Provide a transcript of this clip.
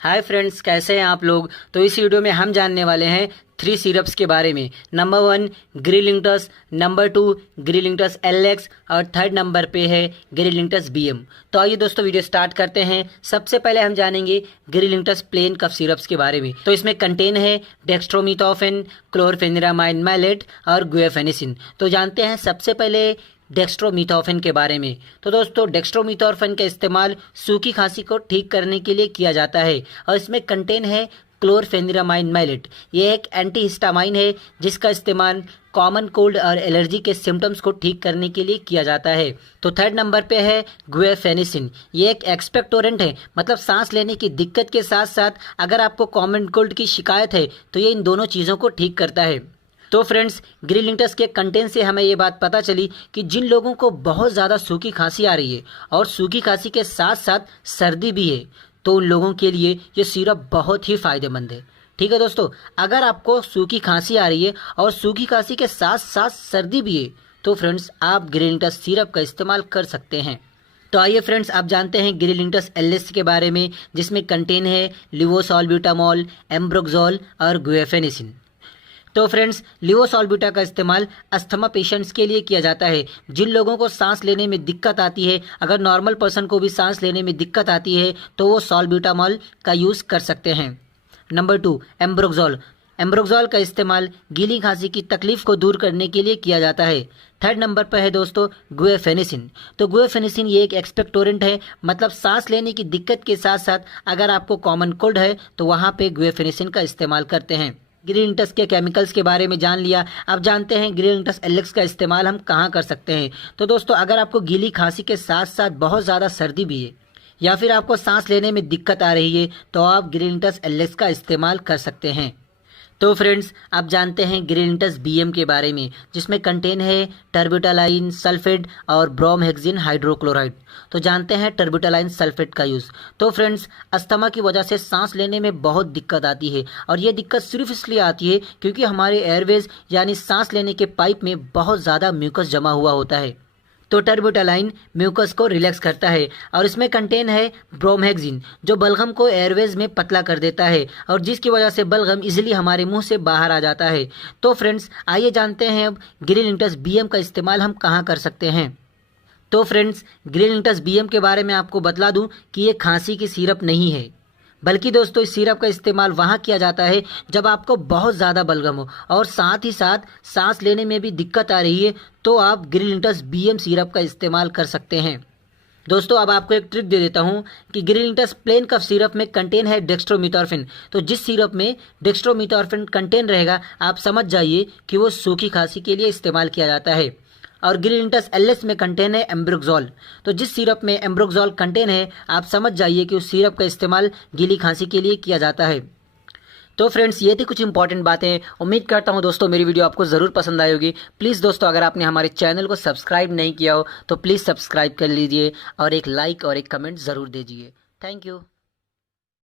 Hi friends, कैसे हैं आप लोग। तो इस वीडियो में हम जानने वाले हैं 3 सिरप्स के बारे में। नंबर 1 ग्रिलिंटस, नंबर 2 ग्रिलिंटस LX और थर्ड नंबर पे है ग्रिलिंटस BM। तो आइए दोस्तों वीडियो स्टार्ट करते हैं। सबसे पहले हम जानेंगे ग्रिलिंटस प्लेन कफ सिरप्स के बारे में। तो इसमें कंटेन है डेक्स्ट्रोमिथोफेन, क्लोरफेनिरामाइन मैलेट और गुएफेनिसिन। तो जानते हैं सबसे पहले डेक्स्ट्रोमिथोफेन के बारे में। तो दोस्तों डेक्स्ट्रोमिथोफेन का इस्तेमाल सूखी खांसी को ठीक करने के लिए किया जाता है और इसमें कंटेन है क्लोरफेनिरामाइन मैलेट। ये एक एंटीहिस्टामाइन है जिसका इस्तेमाल कॉमन कोल्ड और एलर्जी के सिम्टम्स को ठीक करने के लिए किया जाता है। तो थर्ड नंबर पे है गुएफेनिसिन। ये एक एक्सपेक्टोरेंट है, मतलब सांस लेने की दिक्कत के साथ साथ अगर आपको कॉमन कोल्ड की शिकायत है तो ये इन दोनों चीज़ों को ठीक करता है। तो फ्रेंड्स, ग्रिलिंटस के कंटेंट से हमें ये बात पता चली कि जिन लोगों को बहुत ज़्यादा सूखी खांसी आ रही है और सूखी खांसी के साथ साथ सर्दी भी है तो उन लोगों के लिए ये सिरप बहुत ही फ़ायदेमंद है। ठीक है दोस्तों, अगर आपको सूखी खांसी आ रही है और सूखी खांसी के साथ साथ सर्दी भी है तो फ्रेंड्स आप ग्रिलिंटस सिरप का इस्तेमाल कर सकते हैं। तो आइए फ्रेंड्स, आप जानते हैं ग्रिलिंटस LS के बारे में, जिसमें कंटेन है लिवोसॉल्ब्यूटामॉल, एम्ब्रोक्सोल और गुएफेनिसिन। तो फ्रेंड्स, लिवोसॉल्ब्यूटा का इस्तेमाल अस्थमा पेशेंट्स के लिए किया जाता है। जिन लोगों को सांस लेने में दिक्कत आती है, अगर नॉर्मल पर्सन को भी सांस लेने में दिक्कत आती है तो वो सॉल्ब्यूटामॉल का यूज़ कर सकते हैं। Number 2 ambroxol. एम्ब्रोक्सोल का इस्तेमाल गीली खांसी की तकलीफ को दूर करने के लिए किया जाता है। थर्ड नंबर पर है दोस्तों गुएफेनिसिन। तो गुएफेनिसिन ये एक एक्सपेक्टोरेंट है, मतलब सांस लेने की दिक्कत के साथ साथ अगर आपको कॉमन कोल्ड है तो वहाँ पे गुएफेनिसिन का इस्तेमाल करते हैं। ग्रिलिंटस के केमिकल्स के बारे में जान लिया। अब जानते हैं ग्रिलिंटस LX का इस्तेमाल हम कहाँ कर सकते हैं। तो दोस्तों, अगर आपको गीली खांसी के साथ साथ बहुत ज़्यादा सर्दी भी है या फिर आपको सांस लेने में दिक्कत आ रही है तो आप ग्रिलिंटस LX का इस्तेमाल कर सकते हैं। तो फ्रेंड्स, आप जानते हैं ग्रिलिंटस BM के बारे में, जिसमें कंटेन है टर्बिटालाइन सल्फेट और ब्रोमहेक्सिन हाइड्रोक्लोराइड। तो जानते हैं टर्बिटालाइन सल्फेट का यूज़। तो फ्रेंड्स, अस्थमा की वजह से सांस लेने में बहुत दिक्कत आती है और ये दिक्कत सिर्फ इसलिए आती है क्योंकि हमारे एयरवेज यानी सांस लेने के पाइप में बहुत ज़्यादा म्यूकस जमा हुआ होता है। तो टर्बिटालाइन म्यूकस को रिलैक्स करता है और इसमें कंटेन है ब्रोमहेक्सिन, जो बलगम को एयरवेज में पतला कर देता है और जिसकी वजह से बलगम इजीली हमारे मुंह से बाहर आ जाता है। तो फ्रेंड्स, आइए जानते हैं अब ग्रिलिंटस BM का इस्तेमाल हम कहाँ कर सकते हैं। तो फ्रेंड्स, ग्रिलिंटस BM के बारे में आपको बतला दूं कि ये खांसी की सिरप नहीं है, बल्कि दोस्तों इस सिरप का इस्तेमाल वहाँ किया जाता है जब आपको बहुत ज़्यादा बलगम हो और साथ ही साथ सांस लेने में भी दिक्कत आ रही है तो आप ग्रिलिंटस BM सिरप का इस्तेमाल कर सकते हैं। दोस्तों, अब आपको एक ट्रिक दे देता हूँ कि ग्रिलिंटस प्लेन कफ सिरप में कंटेन है डेक्स्ट्रोमिथोफेन। तो जिस सिरप में डेक्स्ट्रोमिथोफेन कंटेन रहेगा आप समझ जाइए कि वो सूखी खांसी के लिए इस्तेमाल किया जाता है। और ग्रिलिंटस LS में कंटेन है एम्ब्रोक्सोल। तो जिस सिरप में एम्ब्रोक्सोल कंटेन है आप समझ जाइए कि उस सिरप का इस्तेमाल गीली खांसी के लिए किया जाता है। तो फ्रेंड्स, ये थी कुछ इंपॉर्टेंट बातें। उम्मीद करता हूँ दोस्तों मेरी वीडियो आपको ज़रूर पसंद आई होगी। प्लीज़ दोस्तों, अगर आपने हमारे चैनल को सब्सक्राइब नहीं किया हो तो प्लीज़ सब्सक्राइब कर लीजिए और एक लाइक और एक कमेंट ज़रूर दीजिए। Thank you.